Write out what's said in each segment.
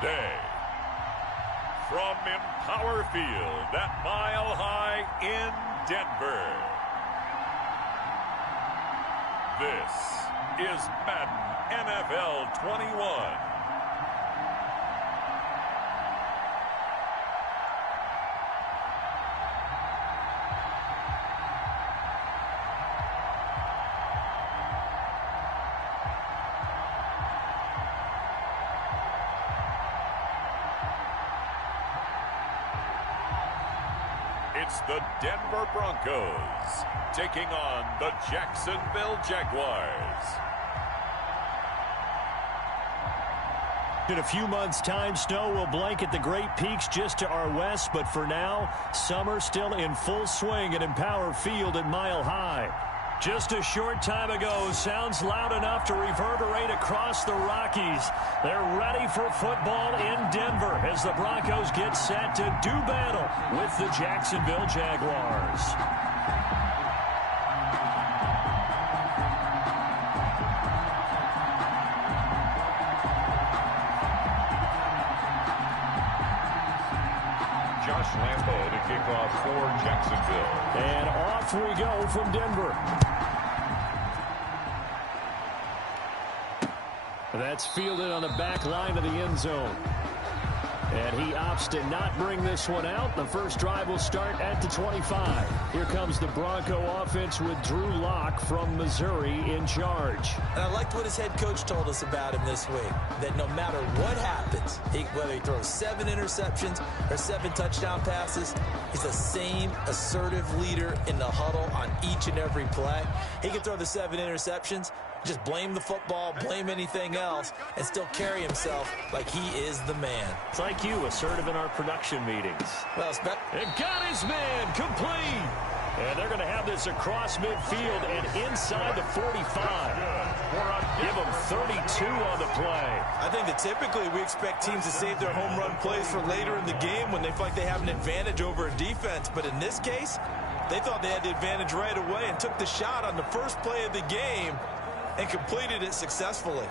today, from Empower Field at Mile High in Denver, this is Madden NFL 21. It's the Denver Broncos taking on the Jacksonville Jaguars. In a few months' time, snow will blanket the Great Peaks just to our west, but for now, summer still in full swing at Empower Field at Mile High. Just a short time ago, sounds loud enough to reverberate across the Rockies. They're ready for football in Denver as the Broncos get set to do battle with the Jacksonville Jaguars. Josh Lambo to kick off for Jacksonville. And off we go from Denver. That's fielded on the back line of the end zone. And he opts to not bring this one out. The first drive will start at the 25. Here comes the Bronco offense with Drew Lock from Missouri in charge. And I liked what his head coach told us about him this week, that no matter what happens, whether he throws 7 interceptions or 7 touchdown passes, he's the same assertive leader in the huddle on each and every play. He can throw the 7 interceptions, just blame the football, blame anything else, and still carry himself like he is the man. It's like you, assertive in our production meetings. Well, and got his man complete. And they're going to have this across midfield and inside the 45. Give them 32 on the play. I think that typically we expect teams to save their home run plays for later in the game when they feel like they have an advantage over a defense. But in this case, they thought they had the advantage right away and took the shot on the first play of the game and completed it successfully.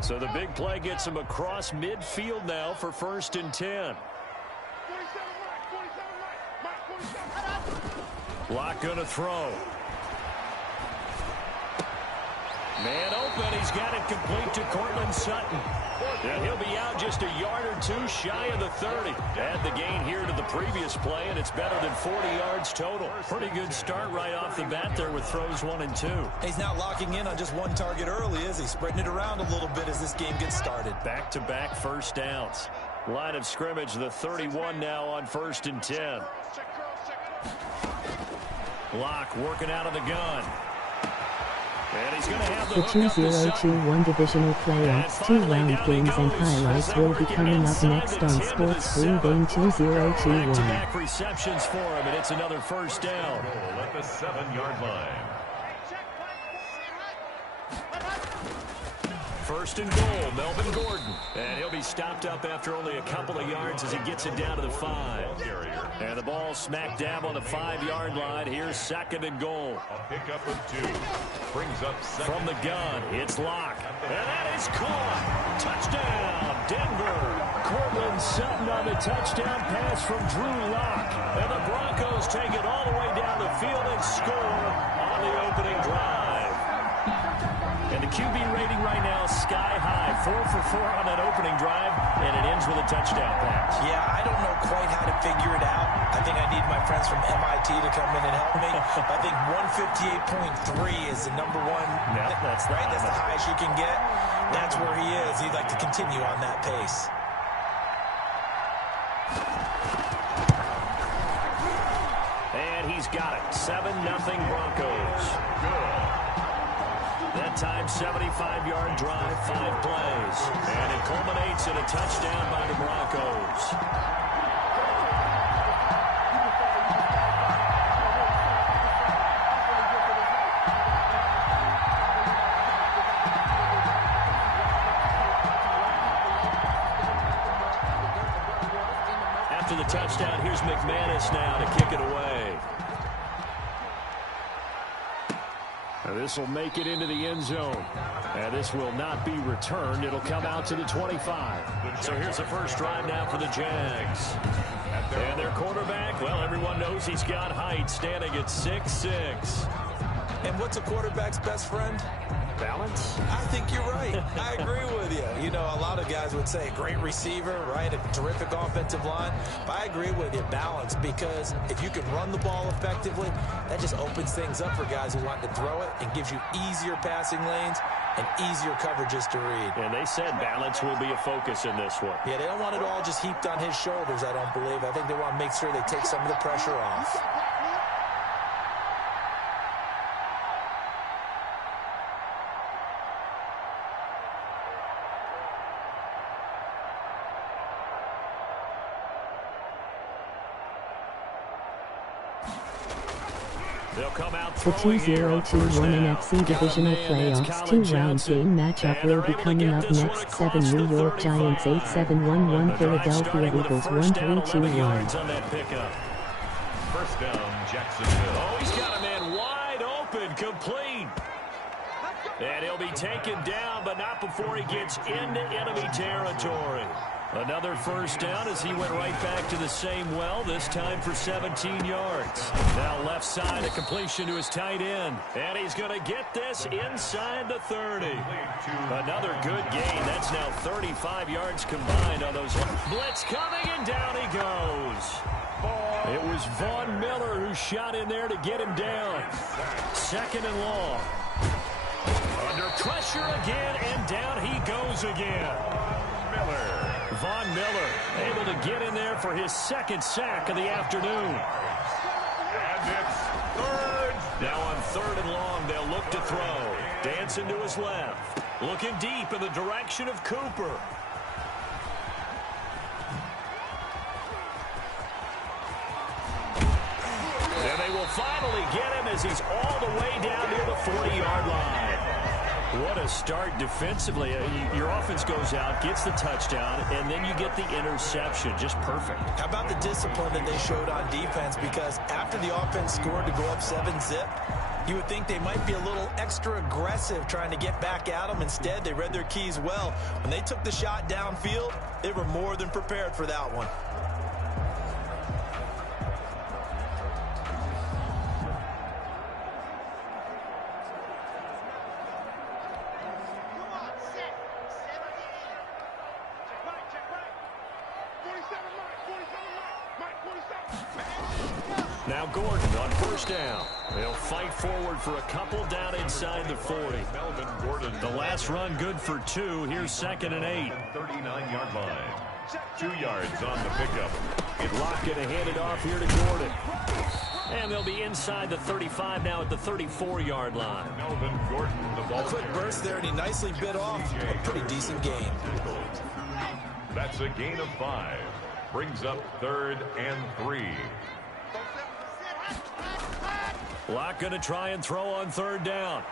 So the big play gets him across midfield now for 1st and 10. Lock gonna throw. Man open, he's got it complete to Cortland Sutton. And he'll be out just a yard or 2 shy of the 30. Add the gain here to the previous play, and it's better than 40 yards total. Pretty good start right off the bat there with throws 1 and 2. He's not locking in on just one target early, is he? Spreading it around a little bit as this game gets started. Back-to-back first downs. Line of scrimmage, the 31 now on 1st and 10. Lock working out of the gun. And he's going to have the 2021 Divisional Playoffs 2-round games and highlights will be coming up next on Sports Screen Game 2021. Back receptions for him, and it's another first down. At the 7-yard line. 1st and goal, Melvin Gordon. And he'll be stopped up after only a couple of yards as he gets it down to the 5. And the ball smack dab on the 5-yard line. Here's 2nd and goal. A pickup of 2. Brings up 2nd. From the gun, it's Lock. And that is caught. Touchdown, Denver. Cortland Sutton on the touchdown pass from Drew Lock. And the Broncos take it all the way down the field and score on the opening drive. And the QB rating right now is sky high. 4 for 4 on that opening drive, and it ends with a touchdown pass. Yeah, I don't know quite how to figure it out. I think I need my friends from MIT to come in and help me. I think 158.3 is the number one. Yeah, that's right. That's the highest you can get. That's where he is. He'd like to continue on that pace. And he's got it. 7-0 Broncos. That time, 75-yard drive, 5 plays. And it culminates in a touchdown by the Broncos. After the touchdown, here's McManus now to kick it away. This will make it into the end zone. And this will not be returned. It'll come out to the 25. So here's the first drive now for the Jags. And their quarterback, well, everyone knows he's got height, standing at 6'6". And what's a quarterback's best friend? Balance? I think you're right. I agree with you. You know, a lot of guys would say great receiver, right? A terrific offensive line. But I agree with you, balance, because if you can run the ball effectively, that just opens things up for guys who want to throw it and gives you easier passing lanes and easier coverages to read. And they said balance will be a focus in this one. Yeah, they don't want it all just heaped on his shoulders, I don't believe. I think they want to make sure they take some of the pressure off. The 2021 Afc Divisional Playoffs 2-round game matchup will be coming up next. 7 New York Giants 8-7-1-1 Philadelphia Eagles 1-3-2-1. First down, Jacksonville. Oh, he's got a man wide open, complete. And he'll be taken down, but not before he gets into enemy territory. Another first down as he went right back to the same well, this time for 17 yards. Now left side, a completion to his tight end. And he's going to get this inside the 30. Another good gain. That's now 35 yards combined on those. Blitz coming, and down he goes. It was Von Miller who shot in there to get him down. Second and long. Under pressure again, and down he goes again. Miller. Von Miller able to get in there for his second sack of the afternoon. And it's third. Now on third and long, they'll look to throw. Dancing to his left. Looking deep in the direction of Cooper. And they will finally get him as he's all the way down near the 40-yard line. What a start defensively. Your offense goes out, gets the touchdown, and then you get the interception. Just perfect. How about the discipline that they showed on defense? Because after the offense scored to go up 7-zip, you would think they might be a little extra aggressive trying to get back at them. Instead, they read their keys well. When they took the shot downfield, they were more than prepared for that one. Now Gordon on first down. They'll fight forward for a couple down inside the 40. Melvin Gordon. The last run good for 2. Here's second and 8. 39-yard line. 2 yards on the pickup. Locke going to hand it off here to Gordon. And they'll be inside the 35 now at the 34-yard line. Melvin Gordon, the ball. A quick burst there, and he nicely bit off a pretty decent gain. That's a gain of 5. Brings up 3rd and 3. Locke going to try and throw on third down.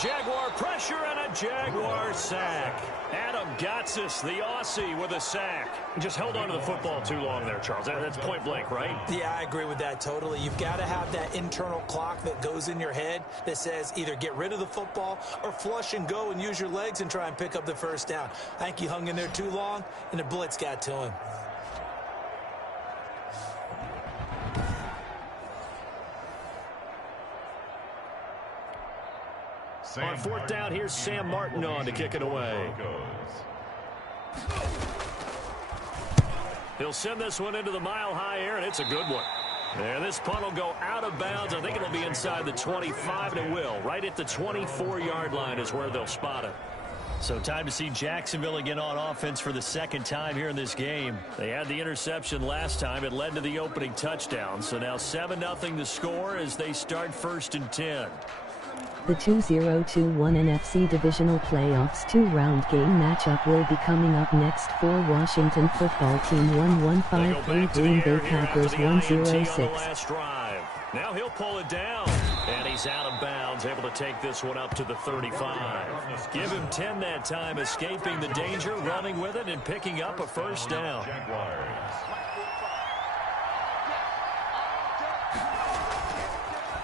Jaguar pressure and a Jaguar sack. Adam Gotsis, the Aussie, with a sack. He just held on to the football too long there, Charles. That's point blank, right? Yeah, I agree with that totally. You've got to have that internal clock that goes in your head that says either get rid of the football or flush and go and use your legs and try and pick up the first down. I think he hung in there too long, and the blitz got to him. On fourth down, here's Sam Martin on to kick it away. He'll send this one into the mile-high air, and it's a good one. And this punt will go out of bounds. I think it'll be inside the 25, and it will. Right at the 24-yard line is where they'll spot it. So time to see Jacksonville again on offense for the second time here in this game. They had the interception last time. It led to the opening touchdown. So now 7-0 the score as they start 1st and 10. The 2021 NFC Divisional Playoffs 2-round game matchup will be coming up next for Washington Football Team 1153 Green Bay Packers 106. Now he'll pull it down, and he's out of bounds, able to take this one up to the 35. Give him 10 that time, escaping the danger, running with it, and picking up a first down.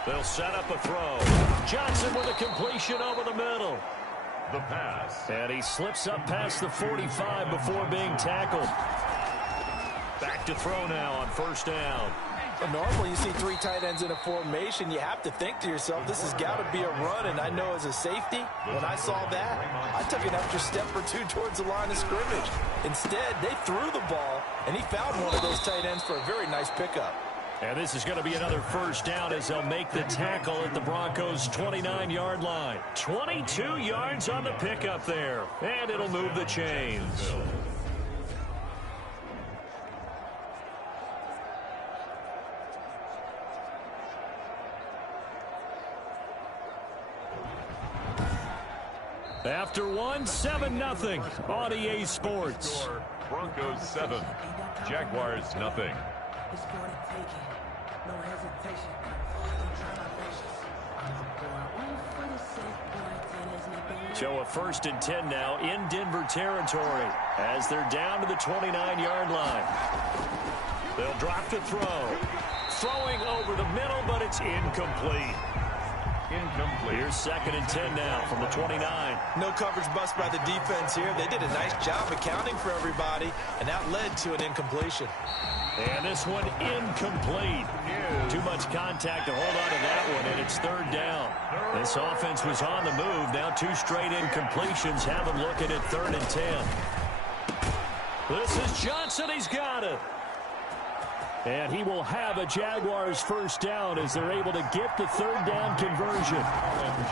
They'll set up a throw. Johnson with a completion over the middle. The pass. And he slips up past the 45 before being tackled. Back to throw now on first down. Normally you see three tight ends in a formation. You have to think to yourself, this has got to be a run. And I know as a safety, when I saw that, I took an extra step or two towards the line of scrimmage. Instead, they threw the ball, and he found one of those tight ends for a very nice pickup. And this is going to be another first down as they'll make the tackle at the Broncos' 29-yard line. 22 yards on the pickup there. And it'll move the chains. After one, 7-0 on EA Sports. Broncos 7, Jaguars nothing. So a 1st and 10 now in Denver territory as they're down to the 29-yard line. They'll drop to throw. Throwing over the middle, but it's incomplete. Here's 2nd and 10 now from the 29. No coverage bust by the defense here. They did a nice job accounting for everybody, and that led to an incompletion. And this one incomplete. Too much contact to hold on to that one, and it's 3rd down. This offense was on the move. Now 2 straight incompletions have them looking at 3rd and 10. This is Johnson. He's got it. And he will have a Jaguars first down as they're able to get the 3rd down conversion.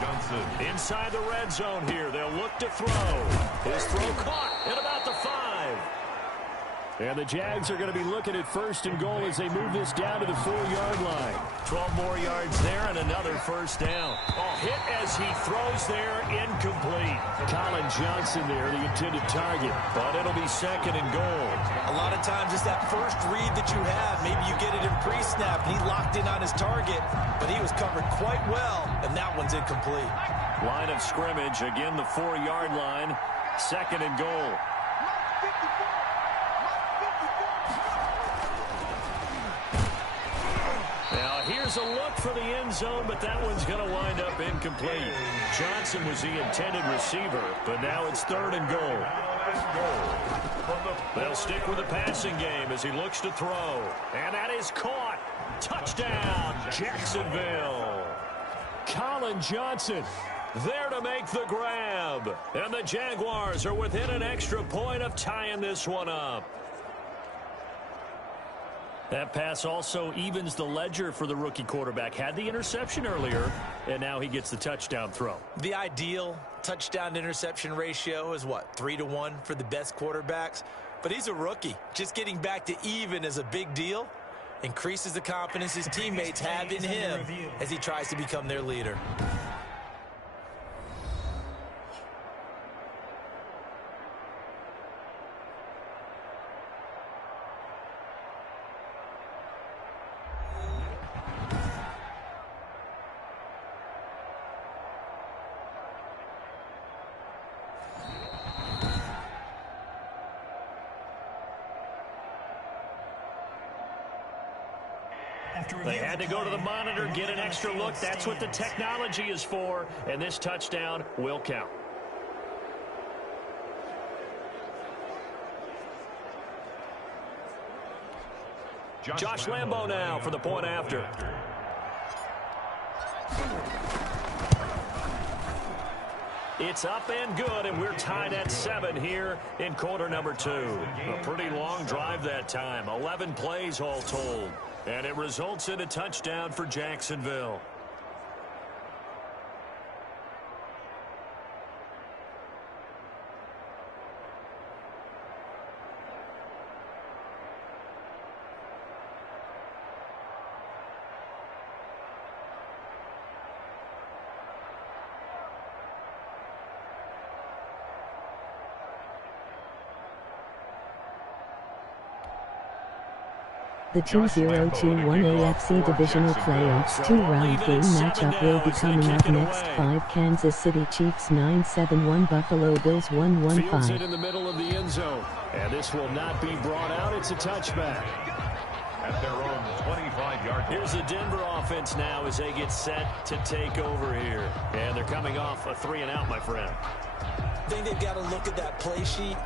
Johnson. Inside the red zone here. They'll look to throw. His throw caught at about the 5. And the Jags are going to be looking at 1st and goal as they move this down to the 4-yard line. 12 more yards there and another first down. Hit as he throws there, incomplete. Colin Johnson there, the intended target, but it'll be 2nd and goal. A lot of times it's that first read that you have. Maybe you get it in pre-snap, and he locked in on his target, but he was covered quite well, and that one's incomplete. Line of scrimmage, again the 4-yard line, 2nd and goal. Here's a look for the end zone, but that one's going to wind up incomplete. Johnson was the intended receiver, but now it's 3rd and goal. They'll stick with the passing game as he looks to throw. And that is caught. Touchdown, Jacksonville. Colin Johnson there to make the grab. And the Jaguars are within an extra point of tying this one up. That pass also evens the ledger for the rookie quarterback. Had the interception earlier, and now he gets the touchdown throw. The ideal touchdown-interception ratio is, what, 3-to-1 for the best quarterbacks? But he's a rookie. Just getting back to even is a big deal. Increases the confidence his teammates have in him as he tries to become their leader. They had to go to the monitor, get an extra look. That's what the technology is for, and this touchdown will count. Josh Lambo now for the point after. It's up and good, and we're tied at 7 here in quarter number 2. A pretty long drive that time, 11 plays all told. And it results in a touchdown for Jacksonville. The 2021 AFC Divisional Playoffs 2-round game matchup will be coming up next. 5 Kansas City Chiefs 9-7-1 Buffalo Bills 1-1-5. Fields it in the middle of the end zone. And this will not be brought out. It's a touchback. At their own 25 48-yard line. Here's the Denver offense now as they get set to take over here. And they're coming off a 3-and-out, my friend. I think they've got to look at that play sheet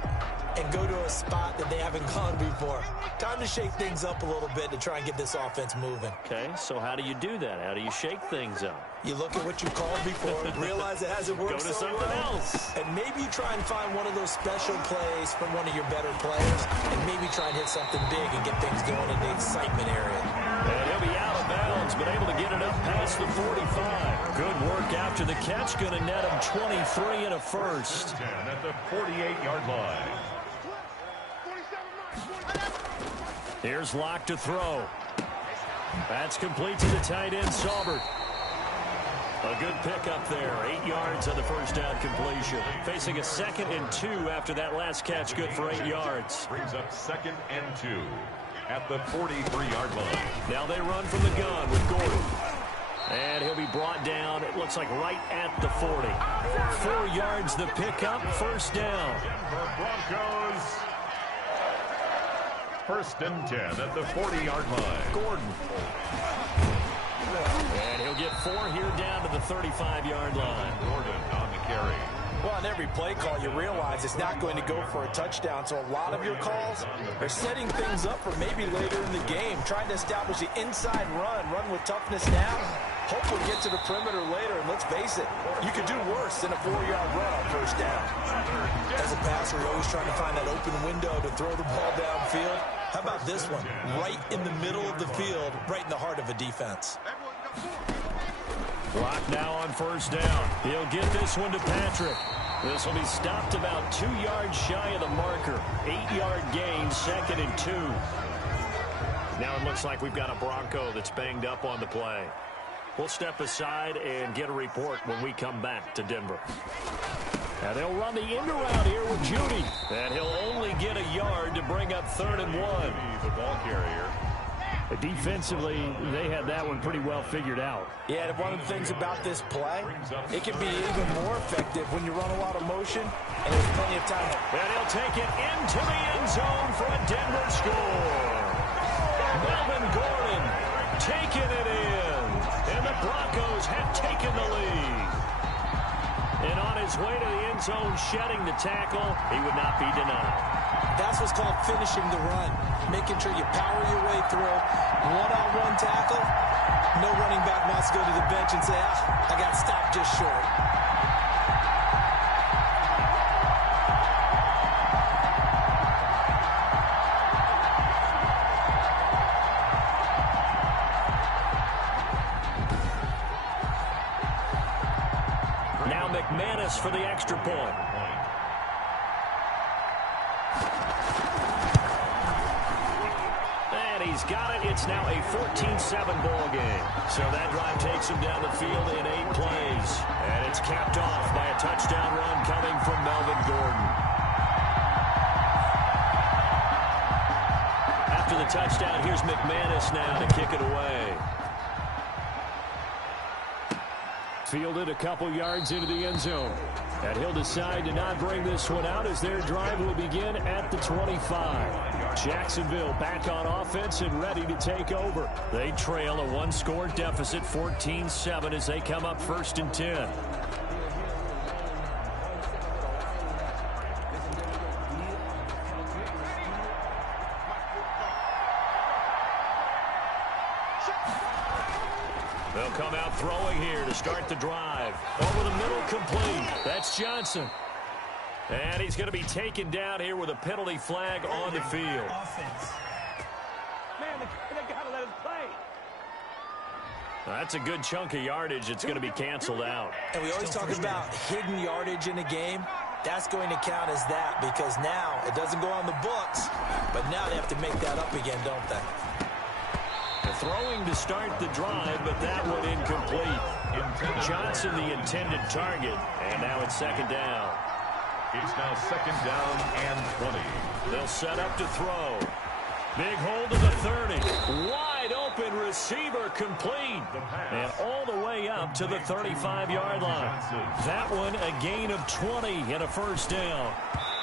and go to a spot that they haven't gone before. Time to shake things up a little bit to try and get this offense moving. Okay, so how do you do that? How do you shake things up? You look at what you called before, realize it hasn't worked Go to so something well, else. and maybe you try and find one of those special plays from one of your better players, and maybe try and hit something big and get things going in the excitement area. And he'll be out of bounds, but able to get it up past the 45. Good work after the catch, going to net him 23 and a first. At the 48-yard line. Here's Locke to throw. That's complete to the tight end, Saubert. A good pickup there. 8 yards on the first down completion. Facing a 2nd and 2 after that last catch. Good for 8 yards. Brings up 2nd and 2 at the 43-yard line. Now they run from the gun with Gordon. And he'll be brought down, it looks like right at the 40. 4 yards the pickup, first down. Denver Broncos. 1st and 10 at the 40-yard line. Gordon. And he'll get 4 here down to the 35-yard line. Gordon on the carry. Well, on every play call, you realize it's not going to go for a touchdown, so a lot of your calls are setting things up for maybe later in the game, trying to establish the inside run with toughness now, hopefully get to the perimeter later, and let's face it, you could do worse than a 4-yard run on first down. As a passer, you're always trying to find that open window to throw the ball downfield. How about this one? Right in the middle of the field, right in the heart of a defense. Clock now on first down. He'll get this one to Patrick. This will be stopped about 2 yards shy of the marker. 8-yard gain, 2nd and 2. Now it looks like we've got a Bronco that's banged up on the play. We'll step aside and get a report when we come back to Denver. And they'll run the end around here with Judy. And he'll only get a yard to bring up 3rd and 1. The ball carrier. Defensively, they had that one pretty well figured out. Yeah, and one of the things about this play, it can be even more effective when you run a lot of motion, and there's plenty of time. And he'll take it into the end zone for a Denver score. Melvin Gordon taking it in, and the Broncos have taken the lead. And on his way to the end zone, shedding the tackle, he would not be denied. That's what's called finishing the run, making sure you power your way through. One-on-one tackle, no running back wants to go to the bench and say, I got stopped just short. Now McManus for the extra point. He's got it. It's now a 14-7 ball game. So that drive takes him down the field in 8 plays. And it's capped off by a touchdown run coming from Melvin Gordon. After the touchdown, here's McManus now to kick it away. Fielded a couple yards into the end zone. And he'll decide to not bring this one out as their drive will begin at the 25. Jacksonville back on offense and ready to take over. They trail a 1-score deficit, 14-7, as they come up 1st and 10. They'll come out throwing here to start the drive. Over the middle, complete. That's Johnson. And he's going to be taken down here with a penalty flag on the field. Man, they got to let us play. That's a good chunk of yardage. It's going to be canceled out. And we always talk about hidden yardage in a game. That's going to count as that because now it doesn't go on the books, but now they have to make that up again, don't they? Throwing to start the drive, but that one incomplete. Johnson, the intended target, and now it's 2nd down. It's now 2nd down and 20. They'll set up to throw. Big hold to the 30. Wide open receiver complete. And all the way up to the 35-yard line. That one a gain of 20 and a first down.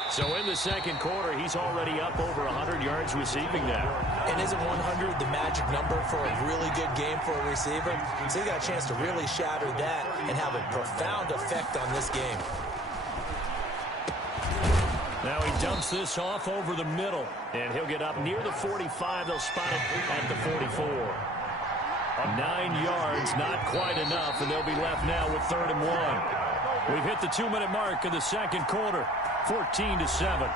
So in the second quarter, he's already up over 100 yards receiving now. And isn't 100 the magic number for a really good game for a receiver? So he got a chance to really shatter that and have a profound effect on this game. Now he dumps this off over the middle, and he'll get up near the 45. They'll spot it at the 44. 9 yards, not quite enough, and they'll be left now with 3rd and 1. We've hit the 2-minute mark of the second quarter, 14-7.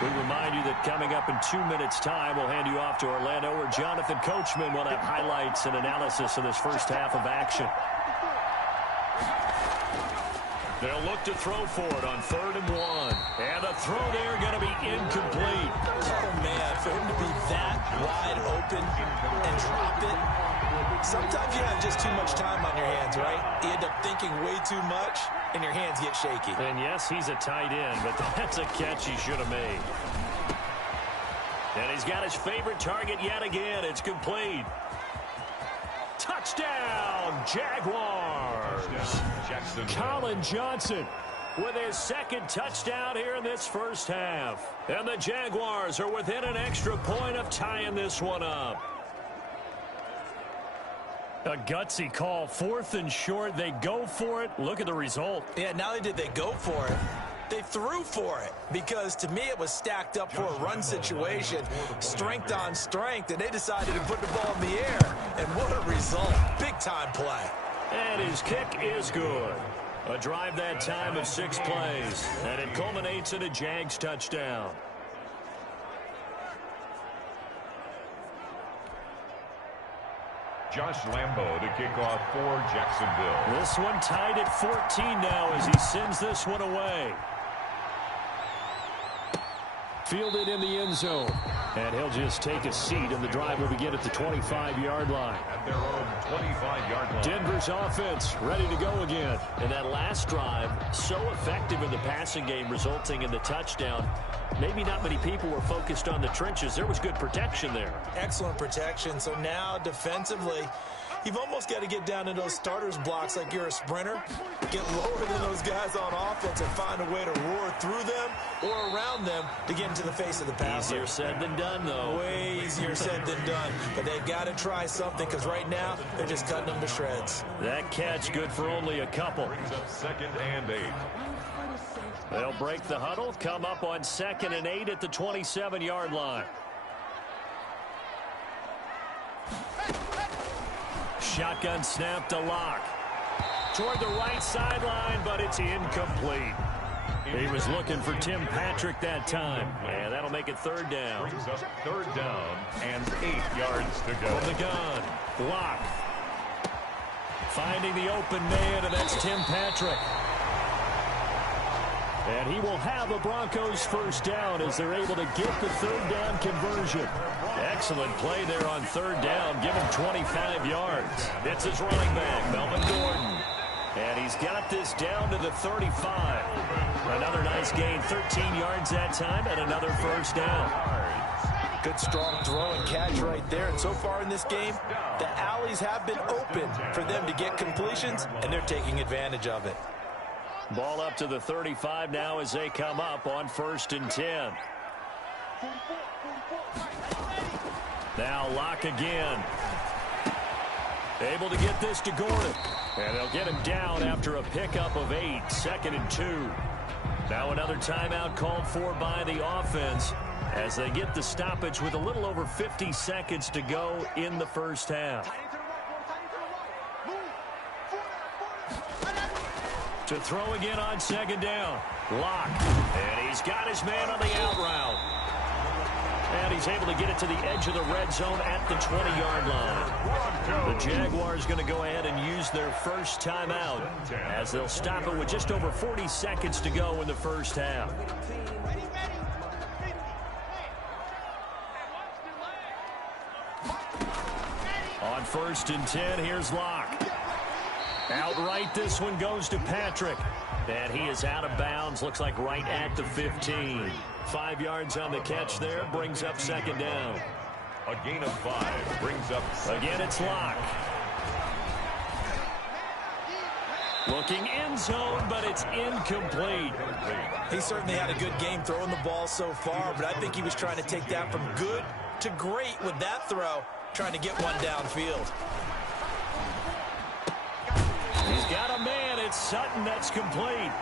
We remind you that coming up in 2 minutes' time, we'll hand you off to Orlando, where Jonathan Coachman will have highlights and analysis of this first half of action. They'll look to throw for it on 3rd and 1. And a throw there going to be incomplete. Oh, man, for him to be that wide open and drop it. Sometimes you have just too much time on your hands, right? You end up thinking way too much, and your hands get shaky. And yes, he's a tight end, but that's a catch he should have made. And he's got his favorite target yet again. It's complete. Touchdown, Jaguars. Colin Johnson with his second touchdown here in this first half. And the Jaguars are within an extra point of tying this one up. A gutsy call, 4th and short. They go for it. Look at the result. Yeah, not only did they go for it, they threw for it, because to me it was stacked up for a run situation, strength on strength, and they decided to put the ball in the air. And what a result. Big-time play. And his kick is good. A drive that time of 6 plays, and it culminates in a Jags touchdown. Josh Lambo to kick off for Jacksonville. This one tied at 14 now as he sends this one away. Fielded in the end zone. And he'll just take a seat, and the drive will begin at the 25-yard line. At their own 25-yard line. Denver's offense ready to go again. And that last drive, so effective in the passing game, resulting in the touchdown. Maybe not many people were focused on the trenches. There was good protection there. Excellent protection. So now defensively, you've almost got to get down to those starters blocks like you're a sprinter. Get lower than those guys on offense and find a way to roar through them or around them to get into the face of the passer. Easier said than done, though. Way easier said than done. But they've got to try something, because right now they're just cutting them to shreds. That catch good for only a couple. Brings up 2nd and 8. They'll break the huddle, come up on 2nd and 8 at the 27-yard line. Shotgun snap to Locke. Toward the right sideline, but it's incomplete. He was looking for Tim Patrick that time. And that'll make it 3rd down. Brings up 3rd down and 8 yards to go. From the gun, Locke. Finding the open man, and that's Tim Patrick. And he will have a Broncos 1st down as they're able to get the 3rd down conversion. Excellent play there on 3rd down. Give him 25 yards. It's his running back, Melvin Gordon. And he's got this down to the 35. Another nice gain, 13 yards that time, and another 1st down. Good strong throw and catch right there. And so far in this game, the alleys have been open for them to get completions, and they're taking advantage of it. Ball up to the 35 now as they come up on 1st and 10. Now Locke again. Able to get this to Gordon. And they'll get him down after a pickup of 8. 2nd and 2. Now another timeout called for by the offense as they get the stoppage with a little over 50 seconds to go in the first half. To throw again on 2nd down. Locke. And he's got his man on the out route. And he's able to get it to the edge of the red zone at the 20-yard line. The Jaguars going to go ahead and use their first timeout as they'll stop it with just over 40 seconds to go in the first half. On 1st and 10, here's Locke. Outright, this one goes to Patrick. And he is out of bounds, looks like right at the 15. 5 yards on the catch there, brings up 2nd down. A gain of 5 brings up... Again, it's Locke. Looking end zone, but it's incomplete. He certainly had a good game throwing the ball so far, but I think he was trying to take that from good to great with that throw, trying to get one downfield. He's got a man. It's Sutton. That's complete.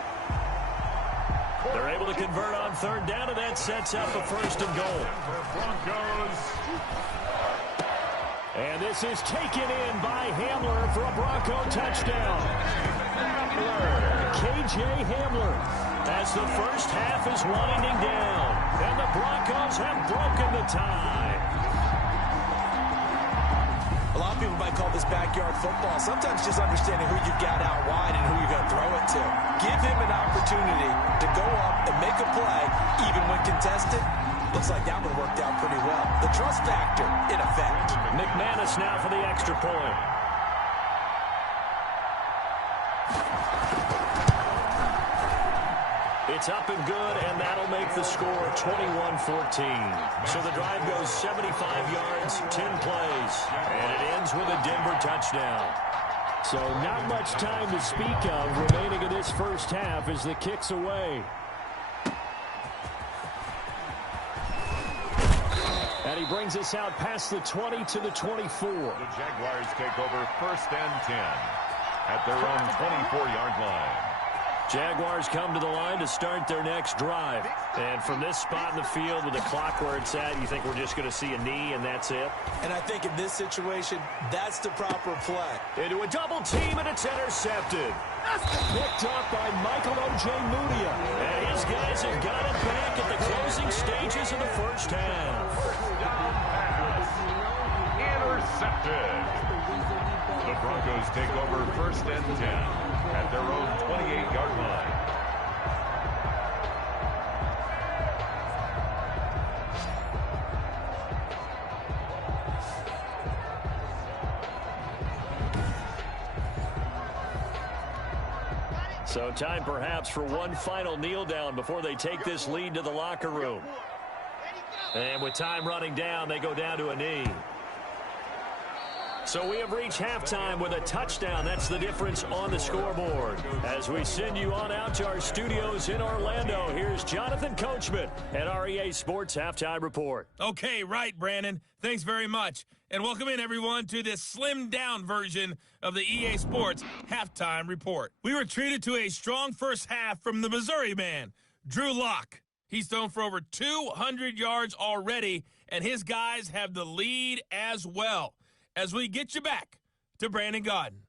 They're able to convert on third down, and that sets up a first and goal. Broncos. And this is taken in by Hamler for a Bronco touchdown. KJ Hamler as the first half is winding down, and the Broncos have broken the tie. A lot of people might call this backyard football. Sometimes just understanding who you've got out wide and who you're going to throw it to. Give him an opportunity to go up and make a play, even when contested. Looks like that one worked out pretty well. The trust factor, in effect. McManus now for the extra point. It's up and good, and that'll make the score 21-14. So the drive goes 75 yards, 10 plays, and it ends with a Denver touchdown. So not much time to speak of remaining in this first half as the kick's away. And he brings us out past the 20 to the 24. The Jaguars take over first and 10 at their own 24-yard line. Jaguars come to the line to start their next drive. And from this spot in the field with the clock where it's at, you think we're just going to see a knee and that's it? And I think in this situation, that's the proper play. Into a double team, and it's intercepted. Picked up by Michael Ojemudia. And his guys have got it back at the closing stages of the first half. Down pass. Intercepted. The Broncos take over first and 10 at their own 28-yard line. So time perhaps for one final kneel down before they take this lead to the locker room. And with time running down, they go down to a knee. So we have reached halftime with a touchdown. That's the difference on the scoreboard. As we send you on out to our studios in Orlando, here's Jonathan Coachman at our EA Sports Halftime Report. Okay, right, Brandon. Thanks very much. And welcome in, everyone, to this slimmed-down version of the EA Sports Halftime Report. We were treated to a strong first half from the Missouri man, Drew Lock. He's thrown for over 200 yards already, and his guys have the lead as well. As we get you back to Brandon Gaudin.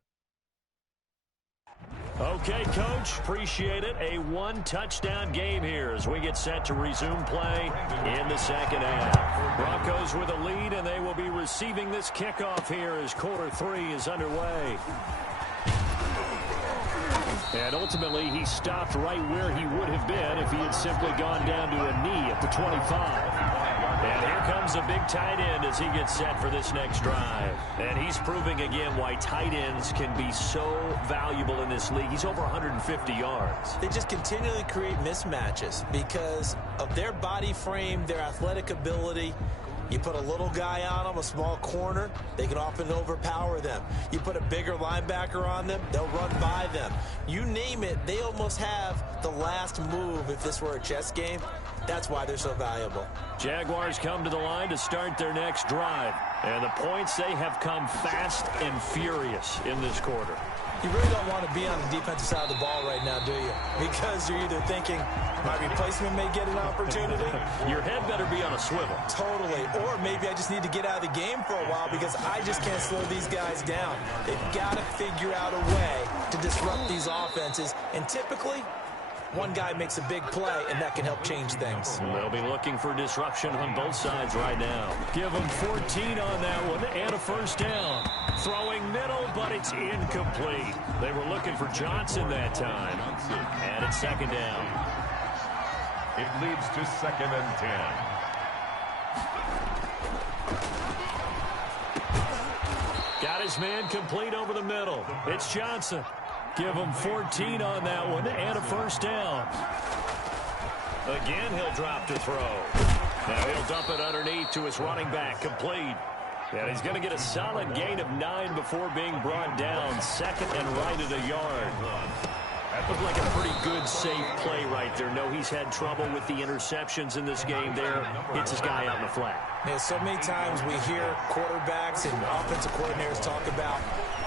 Okay, Coach, appreciate it. A one-touchdown game here as we get set to resume play in the second half. Broncos with a lead, and they will be receiving this kickoff here as quarter 3 is underway. And ultimately, he stopped right where he would have been if he had simply gone down to a knee at the 25. And here comes a big tight end as he gets set for this next drive. And he's proving again why tight ends can be so valuable in this league. He's over 150 yards. They just continually create mismatches because of their body frame, their athletic ability. You put a little guy on them, a small corner, they can often overpower them. You put a bigger linebacker on them, they'll run by them. You name it, they almost have the last move if this were a chess game. That's why they're so valuable. Jaguars come to the line to start their next drive. And the points, they have come fast and furious in this quarter. You really don't want to be on the defensive side of the ball right now, do you? Because you're either thinking, my replacement may get an opportunity. Your head better be on a swivel. Totally. Or maybe I just need to get out of the game for a while because I just can't slow these guys down. They've got to figure out a way to disrupt these offenses. And typically, one guy makes a big play, and that can help change things. They'll be looking for disruption on both sides right now. Give them 14 on that one and a first down. Throwing middle, but it's incomplete. They were looking for Johnson that time. And it's second down. It leads to second and 10. Got his man complete over the middle. It's Johnson. Give him 14 on that one and a first down. Again, he'll drop to throw. Now he'll dump it underneath to his running back, complete. And he's going to get a solid gain of 9 before being brought down. Second and right at a yard. That looked like a pretty good, safe play right there. No, he's had trouble with the interceptions in this game there. Hits his guy out in the flat. Yeah, so many times we hear quarterbacks and offensive coordinators talk about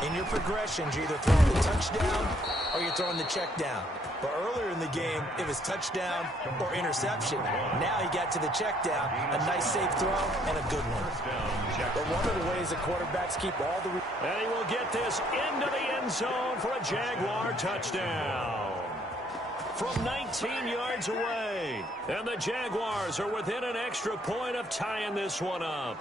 in your progressions, you're either throwing the touchdown or you're throwing the check down. But earlier in the game, it was touchdown or interception. Now he got to the check down, a nice safe throw, and a good one. But one of the ways the quarterbacks keep all the... And he will get this into the end zone for a Jaguar touchdown. From 19 yards away. And the Jaguars are within an extra point of tying this one up.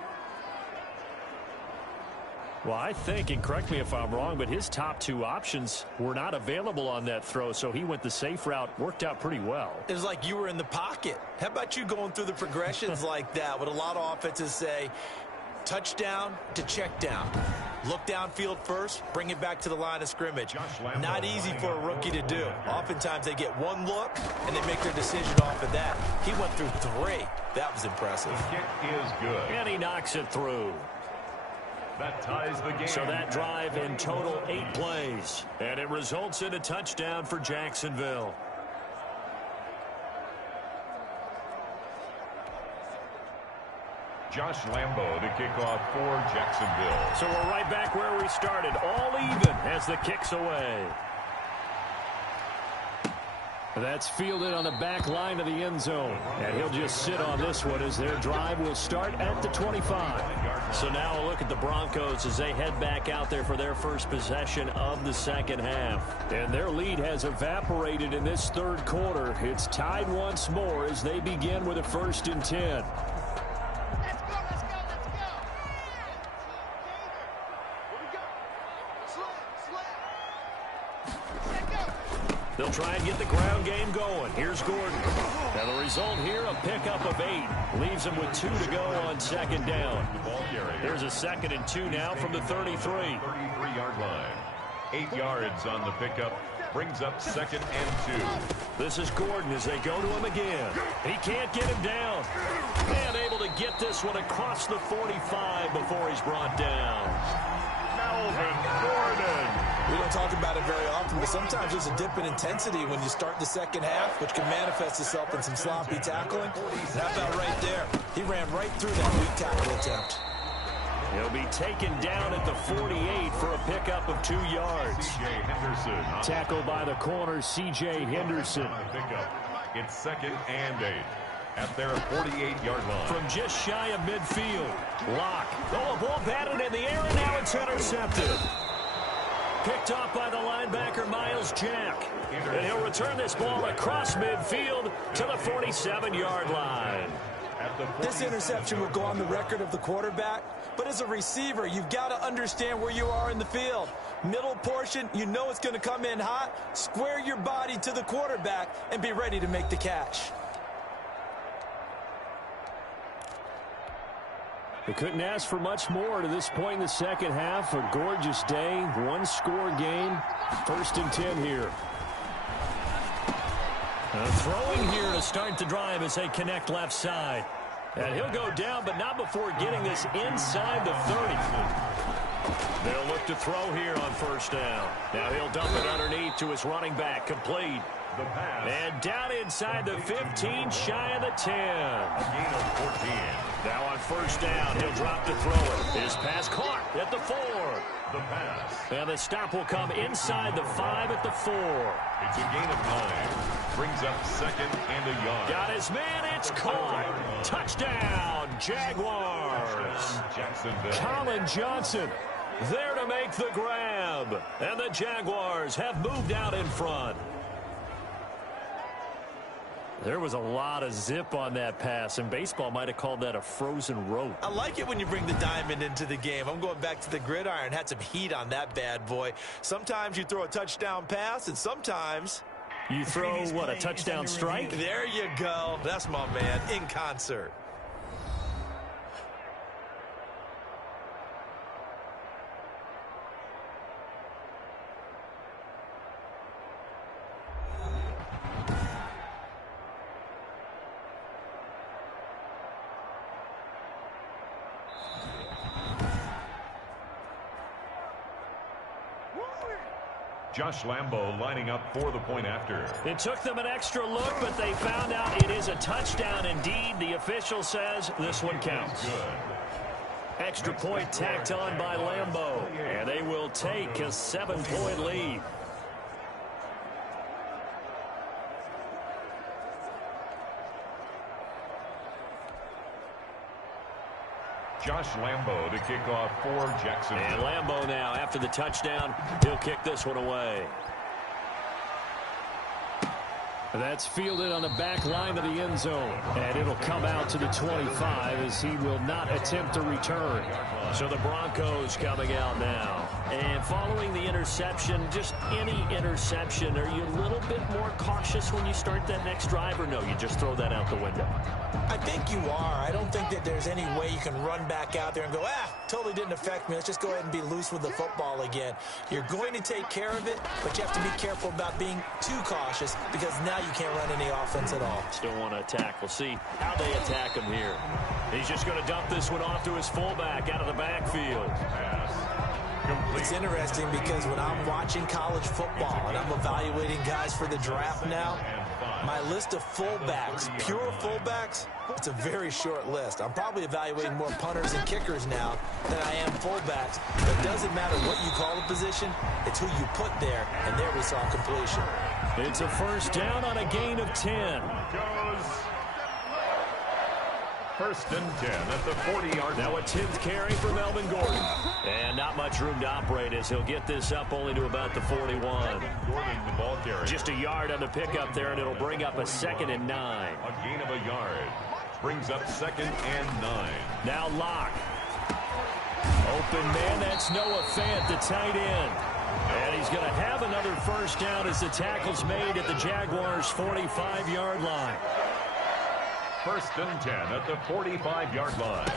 Well, I think, and correct me if I'm wrong, but his top 2 options were not available on that throw, so he went the safe route. Worked out pretty well. It was like you were in the pocket. How about you going through the progressions like that? What a lot of offenses say, touchdown to check down. Look downfield first, bring it back to the line of scrimmage. Not easy for a rookie to do. Oftentimes they get one look, and they make their decision off of that. He went through 3. That was impressive. The kick is good. And he knocks it through. That ties the game. So that drive in total 8 plays. And it results in a touchdown for Jacksonville. Josh Lambo to kick off for Jacksonville. So we're right back where we started. All even as the kick's away. That's fielded on the back line of the end zone. And he'll just sit on this one as their drive will start at the 25. So now a look at the Broncos as they head back out there for their first possession of the second half. And their lead has evaporated in this third quarter. It's tied once more as they begin with a 1st and 10. They'll try and get the ground game going. Here's Gordon. Now the result here, a pickup of 8. Leaves him with 2 to go on second down. Here's a 2nd and 2 now from the 33. 33-yard line. 8 yards on the pickup. Brings up 2nd and 2. This is Gordon as they go to him again. He can't get him down. And able to get this one across the 45 before he's brought down. Melvin Gordon. We don't talk about it very often, but sometimes there's a dip in intensity when you start the second half, which can manifest itself in some sloppy tackling. And how about right there? He ran right through that weak tackle attempt. He'll be taken down at the 48 for a pickup of 2 yards. C.J. Henderson. Tackled by the corner, C.J. Henderson. It's 2nd and 8 at their 48-yard line. From just shy of midfield. Lock. Oh, a ball batted in the air, and now it's intercepted. Picked off by the linebacker, Miles Jack. And he'll return this ball across midfield to the 47-yard line. This interception will go on the record of the quarterback, but as a receiver, you've got to understand where you are in the field. Middle portion, you know it's going to come in hot. Square your body to the quarterback and be ready to make the catch. They couldn't ask for much more to this point in the second half. A gorgeous day, 1-score game. 1st and 10 here. Throwing here to start the drive as they connect left side. And he'll go down, but not before getting this inside the 30. They'll look to throw here on 1st down. Now he'll dump it underneath to his running back, complete. The pass. And down inside the 15, shy of the 10. A gain of 14. Now on 1st down, he'll drop to throw it. His pass caught at the 4. The pass. And the stop will come inside the 5 at the 4. It's a gain of 9. Brings up 2nd and a yard. Got his man, it's caught. Touchdown, Jaguars. Jacksonville. Colin Johnson there to make the grab. And the Jaguars have moved out in front. There was a lot of zip on that pass, and baseball might have called that a frozen rope. I like it when you bring the diamond into the game. I'm going back to the gridiron. Had some heat on that bad boy. Sometimes you throw a touchdown pass, and sometimes you throw, what, a touchdown strike? There you go. That's my man, in concert. Josh Lambo lining up for the point after. It took them an extra look, but they found out it is a touchdown indeed. The official says this one counts. Good. Extra point tacked on by Lambo, and they will take a 7-point lead. Josh Lambo to kick off for Jacksonville. And Lambo now, after the touchdown, he'll kick this one away. That's fielded on the back line of the end zone. And it'll come out to the 25 as he will not attempt a return. So the Broncos coming out now. And following the interception, just any interception, are you a little bit more cautious when you start that next drive, or no, you just throw that out the window? I think you are. I don't think that there's any way you can run back out there and go, totally didn't affect me. Let's just go ahead and be loose with the football again. You're going to take care of it, but you have to be careful about being too cautious because now you can't run any offense at all. Still want to attack. We'll see how they attack him here. He's just going to dump this one off to his fullback out of the backfield. It's interesting because when I'm watching college football and I'm evaluating guys for the draft now, my list of fullbacks, pure fullbacks, it's a very short list. I'm probably evaluating more punters and kickers now than I am fullbacks. But it doesn't matter what you call the position, it's who you put there, and there we saw completion. It's a first down on a gain of 10. First and 10 at the 40-yard line. Now a 10th carry for Melvin Gordon. And not much room to operate as he'll get this up only to about the 41. Gordon, the ball carrier. Just a yard on the pickup there, and it'll bring up a 2nd and 9. A gain of a yard. Brings up 2nd and 9. Now Locke. Open man, that's Noah Fant, the tight end. And he's going to have another first down as the tackle's made at the Jaguars' 45-yard line. First and 10 at the 45-yard line.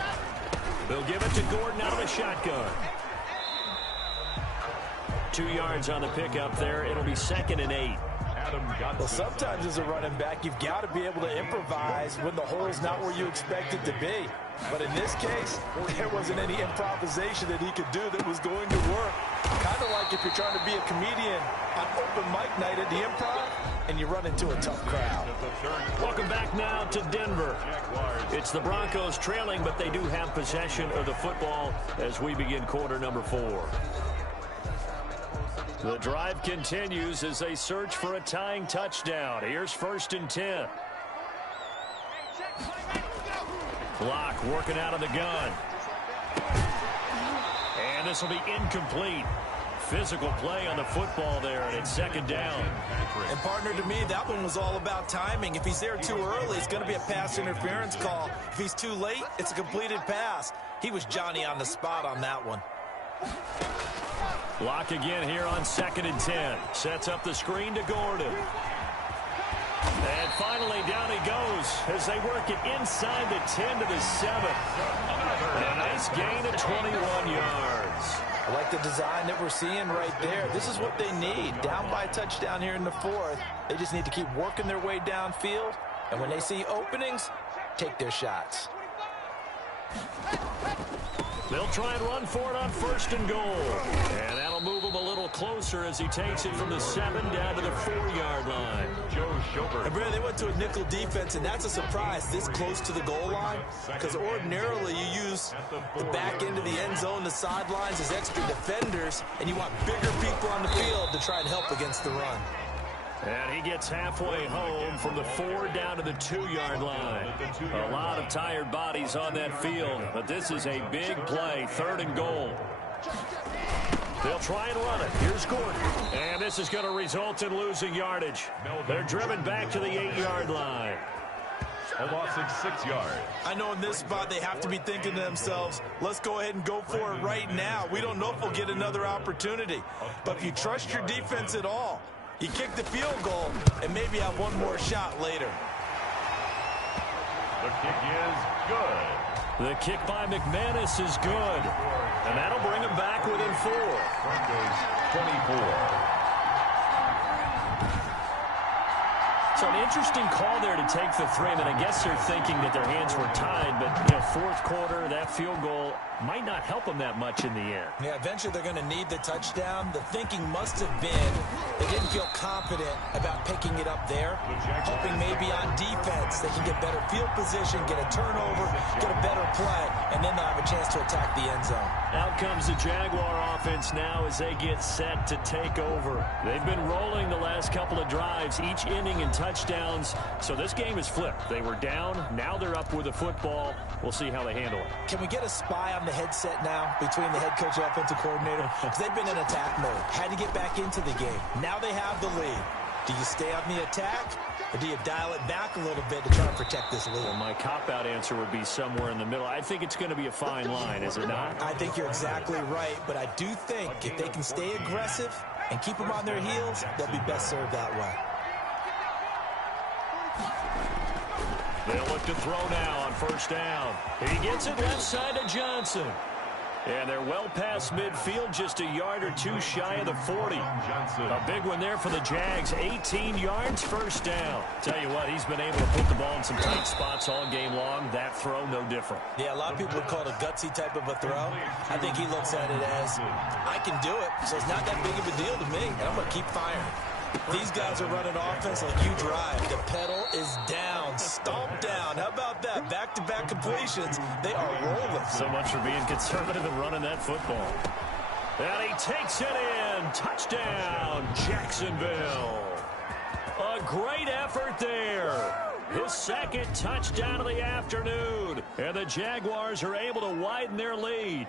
They'll give it to Gordon out of the shotgun. 2 yards on the pickup there. It'll be 2nd and 8. Well, sometimes as a running back, you've got to be able to improvise when the hole's not where you expect it to be. But in this case, there wasn't any improvisation that he could do that was going to work. Kind of like if you're trying to be a comedian on open mic night at the Improv and you run into a tough crowd. Welcome back now to Denver. It's the Broncos trailing, but they do have possession of the football as we begin quarter number 4. The drive continues as they search for a tying touchdown. Here's first and 10. Block working out of the gun. And this will be incomplete. Physical play on the football there, and it's 2nd down. And partner, to me, that one was all about timing. If he's there too early, it's going to be a pass interference call. If he's too late, it's a completed pass. He was Johnny on the spot on that one. Block again here on 2nd and 10. Sets up the screen to Gordon. And finally, down he goes as they work it inside the 10 to the 7. A nice gain of 21 yards. I like the design that we're seeing right there. This is what they need. Down by a touchdown here in the 4th. They just need to keep working their way downfield. And when they see openings, take their shots. They'll try and run for it on 1st and goal. And that'll move him a little closer as he takes it from the 7 down to the 4-yard line. Joe Schobert. And Brad, they went to a nickel defense, and that's a surprise this close to the goal line. Because ordinarily you use the back end of the end zone, the sidelines as extra defenders, and you want bigger people on the field to try and help against the run. And he gets halfway home from the 4 down to the 2-yard line. A lot of tired bodies on that field, but this is a big play, 3rd and goal. They'll try and run it. Here's Gordon. And this is going to result in losing yardage. They're driven back to the 8-yard line. A loss of 6 yards. I know in this spot they have to be thinking to themselves, let's go ahead and go for it right now. We don't know if we'll get another opportunity. But if you trust your defense at all, you kick the field goal and maybe have one more shot later. The kick is good. The kick by McManus is good. And that'll bring him back within 4. Broncos 24. So an interesting call there to take the 3. I mean, I guess they're thinking that their hands were tied, but, fourth quarter, that field goal might not help them that much in the end. Yeah, eventually they're going to need the touchdown. The thinking must have been they didn't feel confident about picking it up there, hoping maybe on defense they can get better field position, get a turnover, get a better play, and then they'll have a chance to attack the end zone. Out comes the Jaguar offense now as they get set to take over. They've been rolling the last couple of drives, each inning in touchdowns, so this game is flipped. They were down, now they're up with the football. We'll see how they handle it. Can we get a spy on the headset now between the head coach and offensive coordinator? Because they've been in attack mode, had to get back into the game. Now they have the lead. Do you stay on the attack, or do you dial it back a little bit to try and protect this lead? Well, my cop-out answer would be somewhere in the middle. I think it's going to be a fine line, is it not? I think you're exactly right, but I do think if they can stay aggressive and keep them on their heels, they'll be best served that way. They'll look to throw now on first down. He gets it left side to Johnson. And they're well past midfield, just a yard or two shy of the 40. A big one there for the Jags. 18 yards, first down. Tell you what, he's been able to put the ball in some tight spots all game long. That throw, no different. Yeah, a lot of people would call it a gutsy type of a throw. I think he looks at it as, I can do it, so it's not that big of a deal to me, and I'm going to keep firing. These guys are running offense like you drive. The pedal is down, stomped down. How about that? Back-to-back completions. They are rolling. So much for being conservative and running that football. And he takes it in. Touchdown, Jacksonville. A great effort there. His second touchdown of the afternoon. And the Jaguars are able to widen their lead.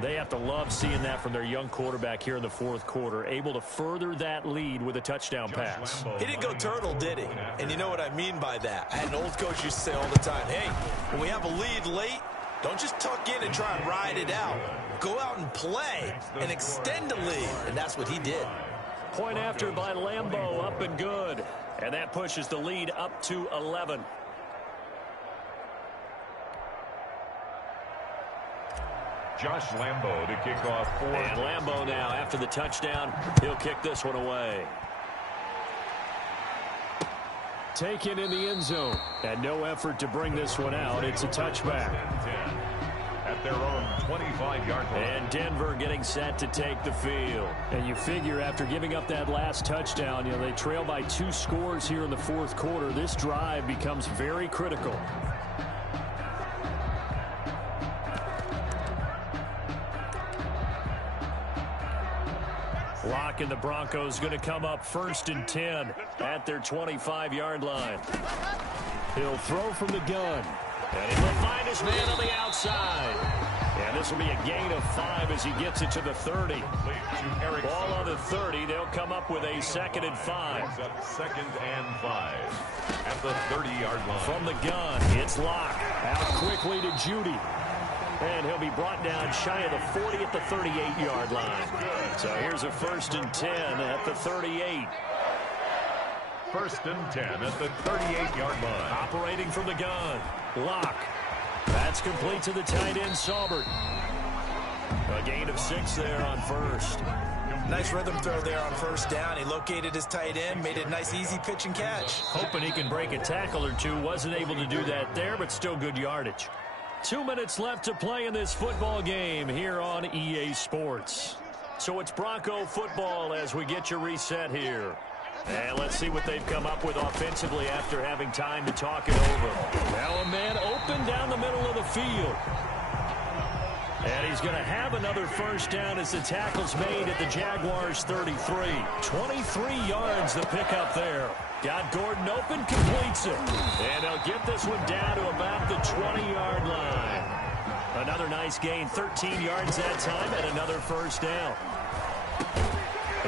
They have to love seeing that from their young quarterback here in the fourth quarter, able to further that lead with a touchdown pass. He didn't go turtle, did he? And you know what I mean by that. I had an old coach used to say all the time, hey, when we have a lead late, don't just tuck in and try and ride it out. Go out and play and extend the lead. And that's what he did. Point after by Lambeau, up and good. And that pushes the lead up to 11. Josh Lambeau to kick off for. And Lambeau now, after the touchdown, he'll kick this one away. Taken in the end zone. And no effort to bring this one out. It's a touchback. At their own 25-yard line. And Denver getting set to take the field. And you figure after giving up that last touchdown, they trail by 2 scores here in the fourth quarter. This drive becomes very critical. Lock and the Broncos going to come up 1st and 10 at their 25-yard line. He'll throw from the gun. And he'll find his man on the outside. And this will be a gain of 5 as he gets it to the 30. Ball on the 30. They'll come up with a 2nd and 5. 2nd and 5 at the 30-yard line. From the gun, it's Lock. Out quickly to Judy. And he'll be brought down shy of the 40 at the 38-yard line. So here's a 1st and 10 at the 38. 1st and 10 at the 38-yard line. Operating from the gun. Lock. That's complete to the tight end, Saubert. A gain of 6 there on 1st. Nice rhythm throw there on 1st down. He located his tight end, made it a nice easy pitch and catch. Hoping he can break a tackle or two. Wasn't able to do that there, but still good yardage. 2 minutes left to play in this football game here on EA Sports. So it's Bronco football as we get your reset here. And let's see what they've come up with offensively after having time to talk it over. Now a man open down the middle of the field. And he's going to have another 1st down as the tackle's made at the Jaguars 33. 23 yards the pickup there. Got Gordon open, completes it. And they'll get this one down to about the 20-yard line. Another nice gain, 13 yards that time, and another 1st down.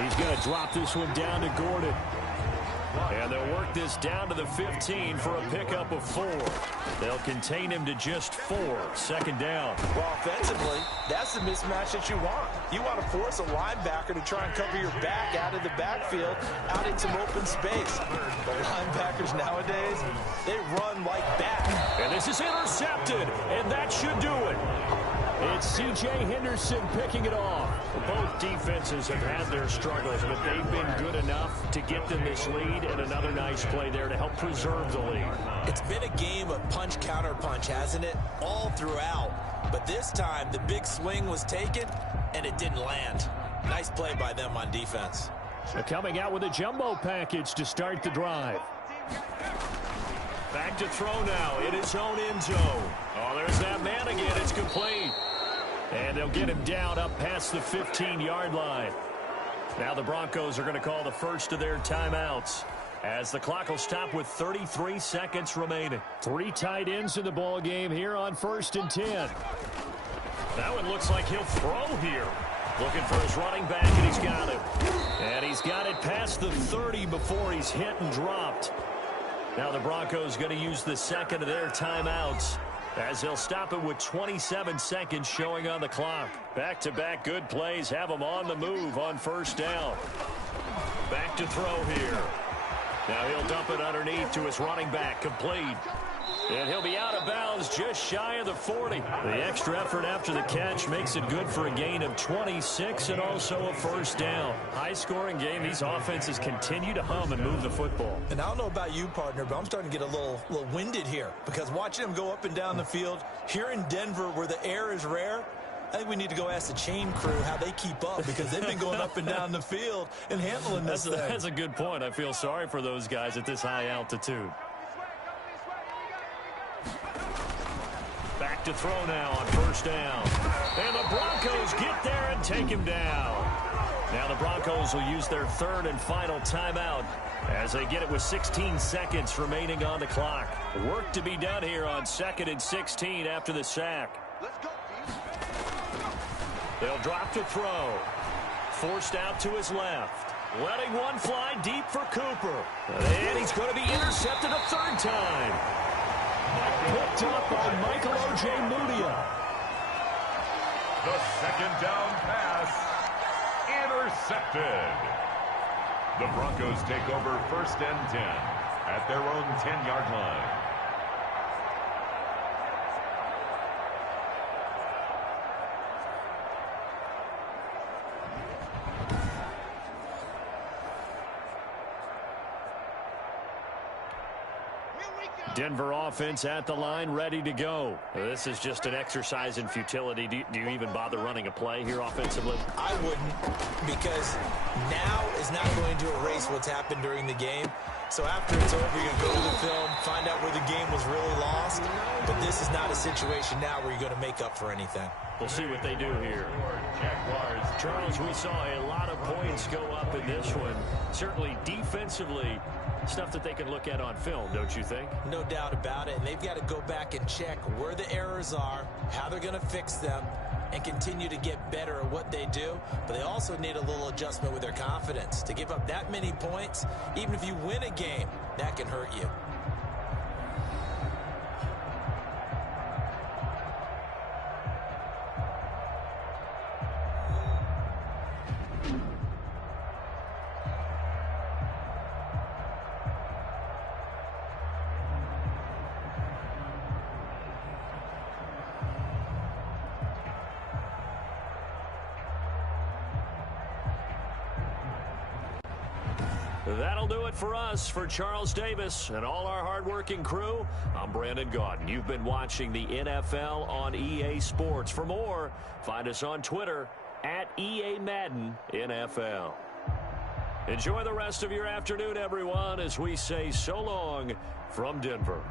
He's going to drop this one down to Gordon. And they'll work this down to the 15 for a pickup of 4. They'll contain him to just 4. 2nd down. Well, offensively, that's the mismatch that you want. You want to force a linebacker to try and cover your back out of the backfield, out in some open space. The linebackers nowadays, they run like that. And this is intercepted, and that should do it. It's C.J. Henderson picking it off. Both defenses have had their struggles, but they've been good enough to get them this lead, and another nice play there to help preserve the lead. It's been a game of punch-counter-punch, hasn't it? All throughout. But this time, the big swing was taken, and it didn't land. Nice play by them on defense. They're coming out with a jumbo package to start the drive. Back to throw now in his own end zone. Oh, there's that man again. It's complete. And they'll get him down up past the 15-yard line. Now the Broncos are going to call the first of their timeouts, as the clock will stop with 33 seconds remaining. 3 tight ends in the ball game here on 1st and 10. That one looks like he'll throw here. Looking for his running back, and he's got it. And he's got it past the 30 before he's hit and dropped. Now the Broncos going to use the second of their timeouts, as they'll stop it with 27 seconds showing on the clock. Back-to-back good plays have them on the move on 1st down. Back to throw here. Now he'll dump it underneath to his running back, complete. And he'll be out of bounds just shy of the 40. The extra effort after the catch makes it good for a gain of 26 and also a 1st down. High-scoring game. These offenses continue to hum and move the football. And I don't know about you, partner, but I'm starting to get a little winded here, because watching them go up and down the field here in Denver where the air is rare, I think we need to go ask the chain crew how they keep up, because they've been going up and down the field and handling this thing. That's a good point. I feel sorry for those guys at this high altitude. Back to throw now on 1st down. And the Broncos get there and take him down. Now the Broncos will use their 3rd and final timeout, as they get it with 16 seconds remaining on the clock. Work to be done here on 2nd and 16 after the sack. They'll drop to throw. Forced out to his left. Letting one fly deep for Cooper. And he's going to be intercepted a 3rd time. Picked up by Michael O.J. Mudia. The 2nd down pass intercepted. The Broncos take over 1st and 10 at their own 10-yard line. Denver offense at the line, ready to go. This is just an exercise in futility. Do you even bother running a play here offensively? I wouldn't, because now is not going to erase what's happened during the game. So after it's over, you're going to go to the film, find out where the game was really lost. But this is not a situation now where you're going to make up for anything. We'll see what they do here. Jaguars. Charles, we saw a lot of points go up in this one. Certainly defensively, stuff that they can look at on film, don't you think? No doubt about it. And they've got to go back and check where the errors are, how they're going to fix them, and continue to get better at what they do. But they also need a little adjustment with their confidence. To give up that many points, even if you win a game, that can hurt you. That'll do it for us. For Charles Davis and all our hardworking crew, I'm Brandon Gaudin. You've been watching the NFL on EA Sports. For more, find us on Twitter at EA Madden NFL. Enjoy the rest of your afternoon, everyone, as we say so long from Denver.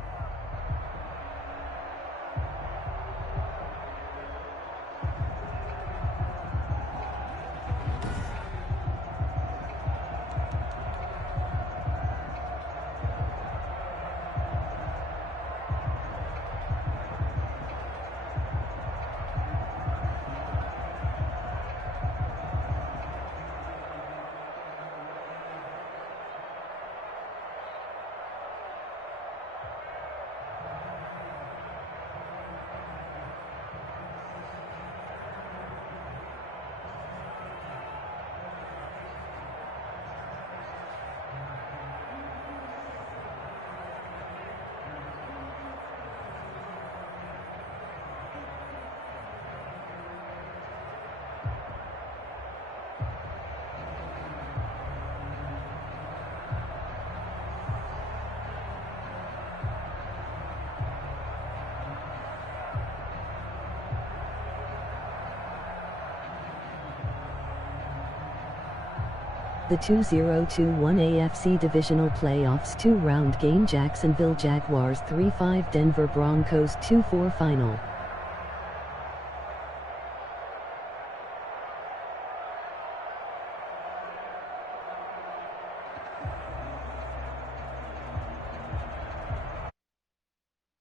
The 2021 AFC Divisional Playoffs 2-round game, Jacksonville Jaguars 3-5 Denver Broncos 2-4 final.